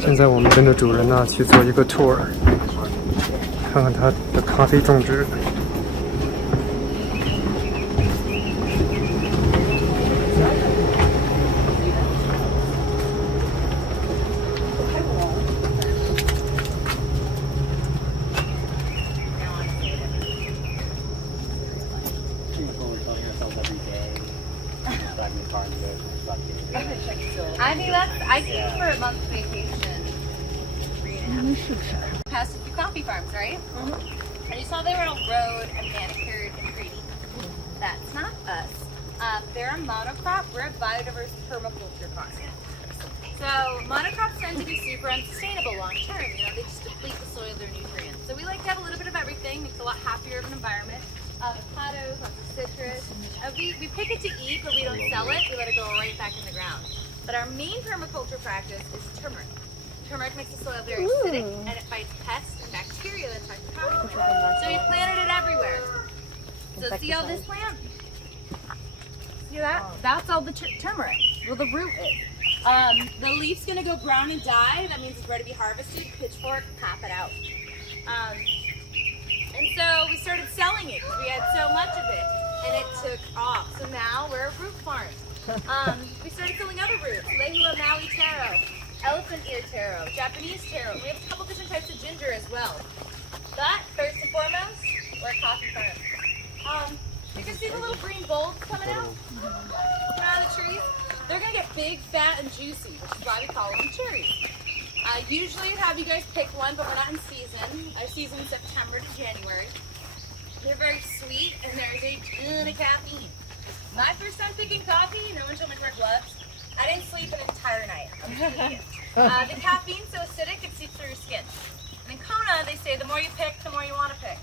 现在我们跟着主人呢去做一个 tour， 看看他的咖啡种植。I came for a month's vacation. Past a few coffee farms, right? And you saw they were all rowed and manicured and pretty. That's not us. They're a monocrop. We're a biodiverse permaculture farm. So monocrops tend to be super unsustainable long term. You know, they just deplete the soil of their nutrients. So we like to have a little bit of everything. Makes a lot happier of an environment. Avocados, lots of citrus. We pick it to eat, but we don't sell it. We let it go right back in the ground. But our main permaculture practice is turmeric. Turmeric makes the soil very acidic, and it fights pests and bacteria that attack the coffee plant. So we planted it everywhere. So see all this plant? See that? That's all the turmeric. Well, the root is. The leaf's gonna go brown and die. That means it's ready to be harvested. Pitchfork, pop it out. And so we started selling it because we had so much of it, and it took off. So now we're a root farm. We started selling other roots: Lehua Maui taro, elephant ear taro, Japanese taro. We have a couple different types of ginger as well. But first and foremost, we're a coffee farm. You can see the little green bulbs coming out of the trees. They're gonna get big, fat, and juicy, which is why we call them cherries. Usually I'd have you guys pick one, but we're not in season. Our season is September to January. They're very sweet, and there's a ton of caffeine. My first time picking coffee, no one told me to wear gloves. I didn't sleep an entire night. I'm telling you. The caffeine's so acidic, it seeps through your skin. And in Kona, they say the more you pick, the more you want to pick.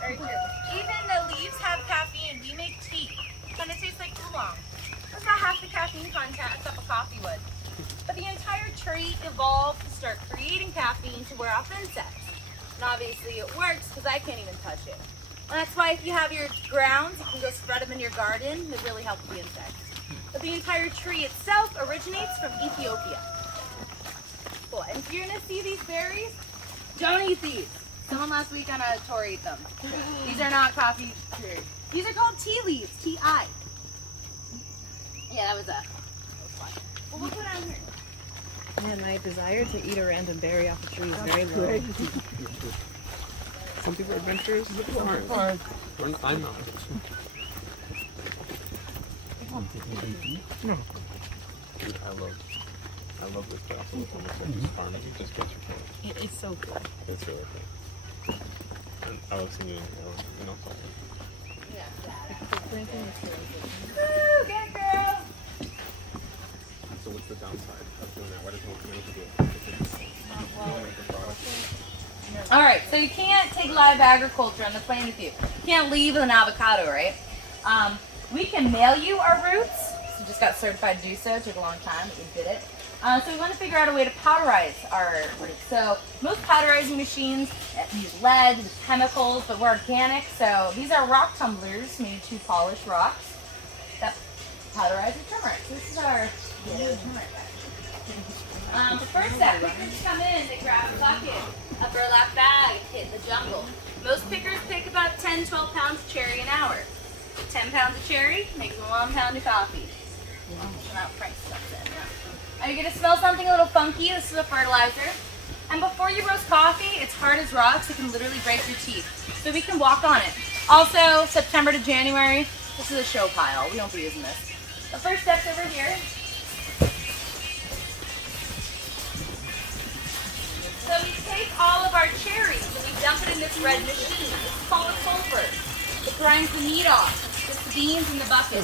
Very true. Even the leaves have caffeine. We make tea. It kind of tastes like oolong. That's not half the caffeine content a cup of coffee would. But the entire tree evolved to start creating caffeine to wear off insects. And obviously it works because I can't even touch it. And that's why if you have your grounds, you can go spread them in your garden. They really help with the insects. But the entire tree itself originates from Ethiopia. Cool. And if you're going to see these berries, don't eat these. Someone last week on a tour ate them. These are not coffee berries. These are called tea leaves, T-I. Yeah, that was fun. Well, we'll put on here. Man, my desire to eat a random berry off a tree is very low. Some people are adventurous, some people aren't. I'm not. No. Dude, I love this stuff. It's almost like just farming. You just get your food. It is so cool. It's really cool. And I love seeing it in something. Woo, good girl. So what's the downside of doing that? Why does one community do it? All right, so you can't take live agriculture on the plane with you. You can't leave with an avocado, right? We can mail you our roots. So just got certified to do so. It took a long time, but we did it. So we want to figure out a way to powderize our roots. So most powderizing machines use lead, use chemicals, but we're organic. So these are rock tumblers made of 2 polished rocks that powderize the turmeric. So this is our turmeric bag. The first step, pickers come in, they grab a bucket, a burlap bag, and hit the jungle. Most pickers pick about 10, 12 pounds of cherry an hour. 10 pounds of cherry makes 1 pound of coffee. Are you going to smell something a little funky? This is a fertilizer. And before you roast coffee, it's hard as rocks. It can literally break your teeth. So we can walk on it. Also, September to January, this is a show pile. We won't be using this. The first step's over here. So we take all of our cherries and we dump it in this red machine. It's called a pulver. It grinds the meat off, just the beans in the bucket.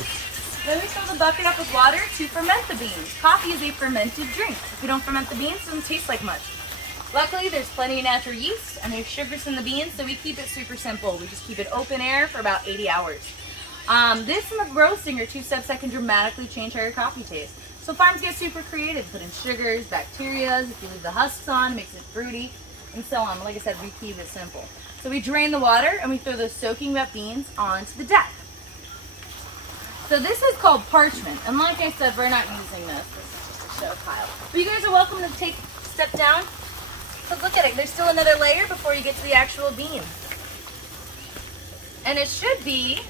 Then we fill the bucket up with water to ferment the beans. Coffee is a fermented drink. If we don't ferment the beans, it doesn't taste like much. Luckily, there's plenty of natural yeast and there's sugars in the beans, so we keep it super simple. We just keep it open air for about 80 hours. This and the roasting are 2 steps that can dramatically change how your coffee tastes. So farms get super creative, put in sugars, bacteria. If you leave the husks on, it makes it fruity, and so on. Like I said, we keep it simple. So we drain the water and we throw those soaking wet beans onto the deck. So this is called parchment, and like I said, we're not using this. This is just a show pile. But you guys are welcome to step down. But look at it, there's still another layer before you get to the actual bean. And it should be,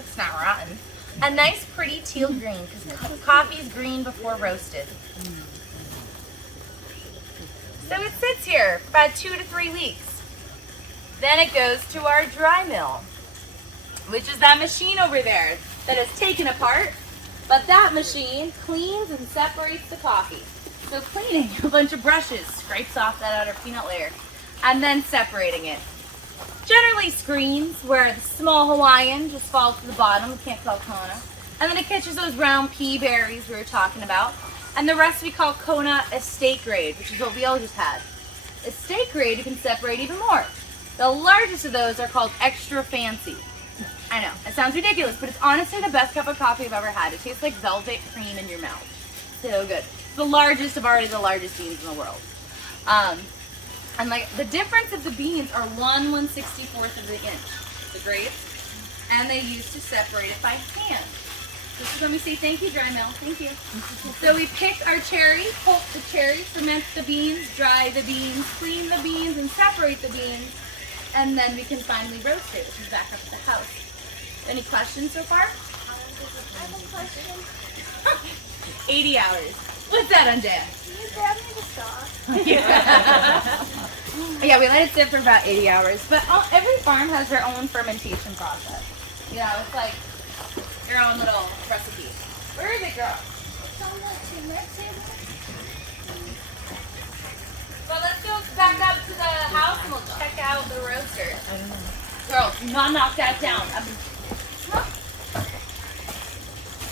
it's not rotten, a nice pretty teal green, because coffee's green before roasted. So it sits here for about 2 to 3 weeks. Then it goes to our dry mill, which is that machine over there that is taken apart. But that machine cleans and separates the coffee. So cleaning a bunch of brushes, scrapes off that outer peanut layer, and then separating it. Generally screens where the small Hawaiian just falls to the bottom, we can't call Kona. And then it catches those round pea berries we were talking about. And the rest we call Kona estate grade, which is what we all just had. Estate grade you can separate even more. The largest of those are called extra fancy. I know, it sounds ridiculous, but it's honestly the best cup of coffee I've ever had. It tastes like velvet cream in your mouth. So good. It's the largest of already the largest beans in the world. And like the difference of the beans are 1/164th of the inch, the grades, and they used to separate it by hand. Just let me say thank you, dry mill. Thank you. So we pick our cherry, pulp the cherry, ferment the beans, dry the beans, clean the beans, and separate the beans, and then we can finally roast it, which is back up at the house. Any questions so far? I have a question. 80 hours. What's that, Andrea? Can you grab me the sauce? Yeah, we let it sit for about 80 hours. But every farm has their own fermentation process. You know, it's like your own little recipe. Where is it, girl? It's on the turmeric table. Well, let's go back up to the house and we'll check out the roaster. Girl, do not knock that down.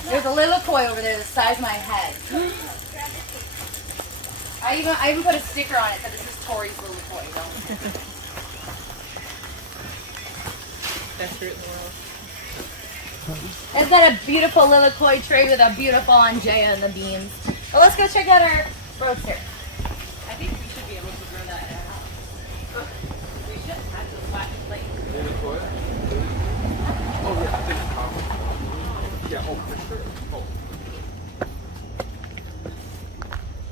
There's a little koi over there the size of my head. I even put a sticker on it that this is Tori's little koi. Best fruit in the world. Isn't that a beautiful little koi tray with a beautiful Angea and the beans? Well, let's go check out our roaster. I think we should be able to grow that at our house. We should have to flat plate. Oh yeah, I think it's coffee. Yeah, oh for sure. Oh.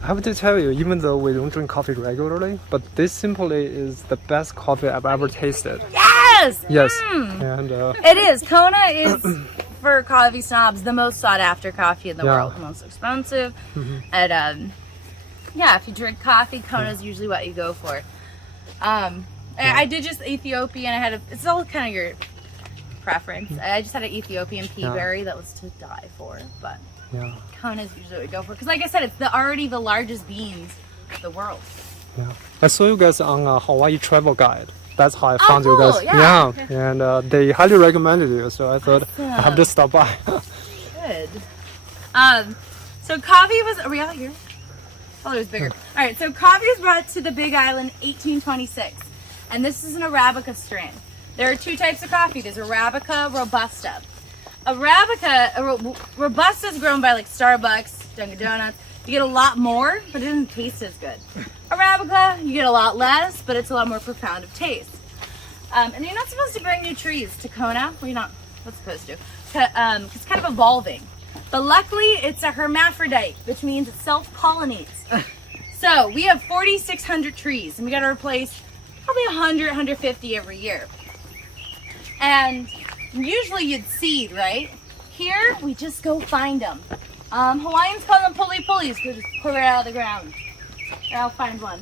I have to tell you, even though we don't drink coffee regularly, but this simply is the best coffee I've ever tasted. Yes! Yes, Mm. and It is. Kona is, for coffee snobs, the most sought after coffee in the Yeah. world. The most expensive. And yeah, if you drink coffee, Kona is usually what you go for. I did just Ethiopian. I had it's all kind of your preference. I just had an Ethiopian pea berry that was to die for, but yeah, Kona is usually what we go for. Because like I said, it's already the largest beans in the world. yeah. I saw you guys on a Hawaii travel guide. That's how I found you cool, guys. yeah. And they highly recommended you, so I thought I have to stop by. Good. So coffee was, are we out here? Oh, it was bigger. All right, so coffee was brought to the Big Island 1826, and this is an Arabica strain. There are two types of coffee. There's Arabica, Robusta. Robusta is grown by like Starbucks, Dunkin' Donuts. You get a lot more, but it doesn't taste as good. Arabica, you get a lot less, but it's a lot more profound of taste. And you're not supposed to bring new trees to Kona. Well, you're not supposed to. It's kind of evolving. But luckily, it's a hermaphrodite, which means it self-pollinates. So we have 4,600 trees, and we got to replace probably 100, 150 every year. And usually you'd seed, right? Here, we just go find them. Hawaiians call them puli-pulis, because just pull it out of the ground. And I'll find one.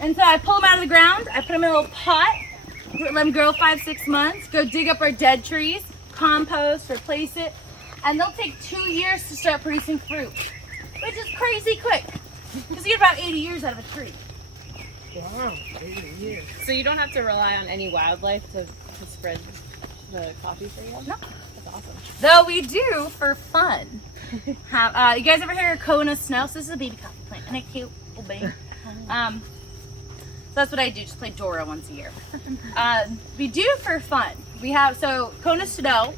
And so I pull them out of the ground, I put them in a little pot, let them grow 5-6 months, go dig up our dead trees, compost, replace it, and they'll take 2 years to start producing fruit, which is crazy quick, because you get about 80 years out of a tree. Wow, 80 years. So you don't have to rely on any wildlife to spread the coffee for you? No. That's awesome. Though we do for fun. You guys ever hear of Kona snow? So this is a baby coffee plant. Isn't it cute? Little baby. So that's what I do, just play Dora once a year. We do for fun. We have, so Kona snow,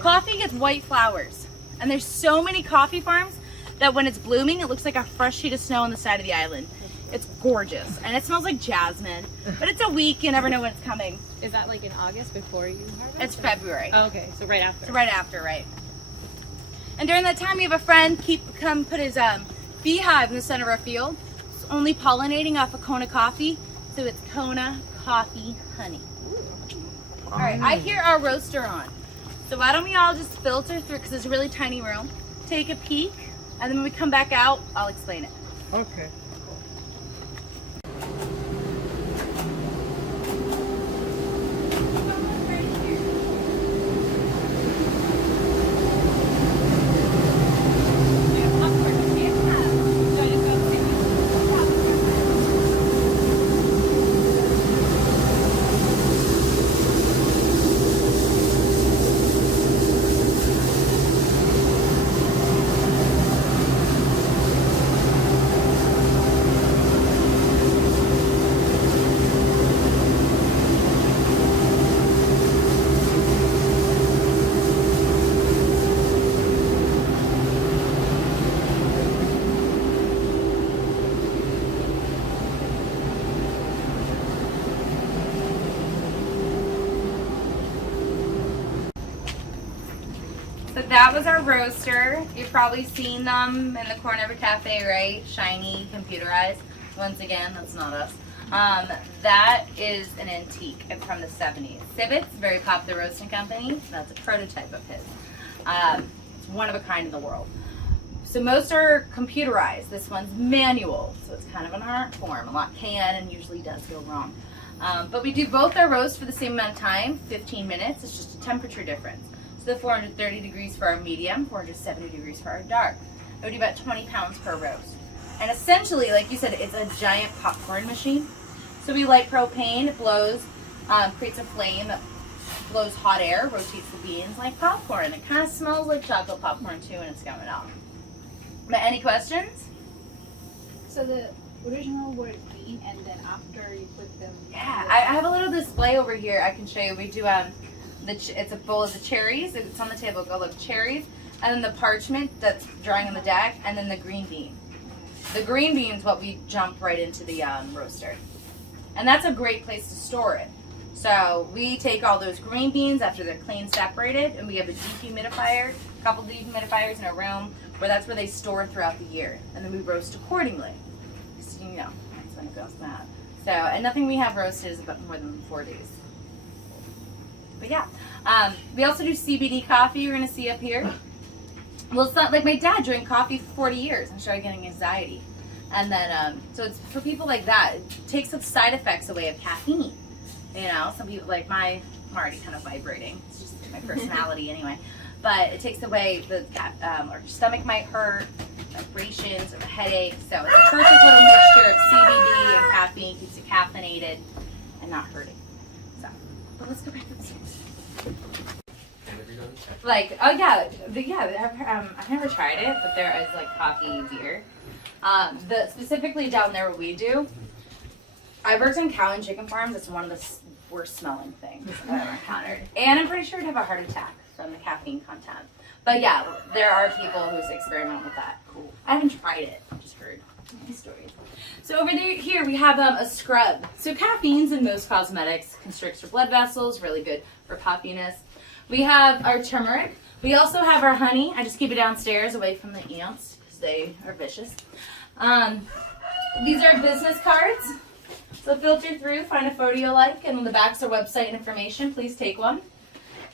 coffee gets white flowers. And there's so many coffee farms that when it's blooming, it looks like a fresh sheet of snow on the side of the island. It's gorgeous. And it smells like jasmine. But it's a week, you never know when it's coming. Is that like in August before you harvest? It's February. Oh, okay, so right after. So right after, right. And during that time, we have a friend come put his beehive in the center of our field. It's only pollinating off of Kona coffee, so it's Kona coffee honey. All right, I hear our roaster on. So why don't we all just filter through, because it's a really tiny room, take a peek, and then when we come back out, I'll explain it. Okay. So that was our roaster. You've probably seen them in the corner of a cafe, right? Shiny, computerized. Once again, that's not us. That is an antique from the 70s. Cbd, very popular roasting company. That's a prototype of his. It's one of a kind in the world. So most are computerized. This one's manual, so it's kind of an art form. A lot can and usually does go wrong. But we do both our roasts for the same amount of time, 15 minutes. It's just a temperature difference. So the 430 degrees for our medium, 470 degrees for our dark. It would be about 20 pounds per roast. And essentially, like you said, it's a giant popcorn machine. So we light propane, it blows, creates a flame that blows hot air, rotates the beans like popcorn. It kind of smells like chocolate popcorn too when it's going off. But any questions? So the original were green, and then after you put them. Yeah, I have a little display over here I can show you. We do it's a bowl of the cherries. It's on the table. Go look, cherries, and then the parchment that's drying on the deck, and then the green bean. The green bean is what we jump right into the roaster, and that's a great place to store it. So we take all those green beans after they're clean separated, and we have a dehumidifier, a couple of dehumidifiers in a room where that's where they store throughout the year, and then we roast accordingly. So, you know, that's when it goes bad. So, and nothing we have roasted is about more than 4 days. But yeah, we also do CBD coffee. You're gonna see up here. Well, it's not like my dad drank coffee for 40 years and started getting anxiety, and then so it's for people like that. It takes the side effects away of caffeine. You know, some people like I'm already kind of vibrating. It's just my personality anyway. But it takes away the or your stomach might hurt, vibrations, or headaches. So it's a perfect little mixture of CBD and caffeine, keeps you caffeinated and not hurting. So, but let's go back to the sauce. Like, oh yeah, I've never tried it, but there is like coffee beer. Specifically down there what we do, I've worked on cow and chicken farms. It's one of the worst smelling things I've ever encountered. And I'm pretty sure I'd have a heart attack from the caffeine content. But yeah, there are people who experiment with that. Cool. I haven't tried it, I've just heard these stories. So over there, here we have a scrub. So caffeine's in most cosmetics, constricts your blood vessels, really good for puffiness. We have our turmeric. We also have our honey. I just keep it downstairs away from the ants because they are vicious. These are business cards. So filter through, find a photo you like, and on the back's our website information. Please take one.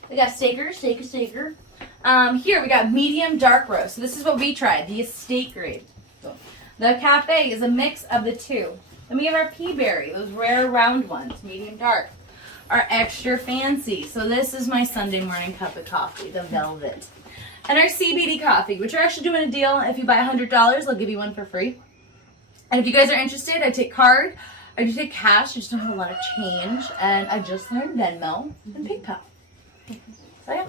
We got stakers, staker. Here we got medium dark roast. So this is what we tried, the estate grade. So the cafe is a mix of the two. Then we have our pea berry, those rare round ones, medium dark. Our extra fancy. So this is my Sunday morning cup of coffee, the velvet. And our CBD coffee, which we're actually doing a deal. If you buy $100, they'll give you one for free. And if you guys are interested, I take card. I do take cash. I just don't have a lot of change. And I just learned Venmo and PayPal. So yeah.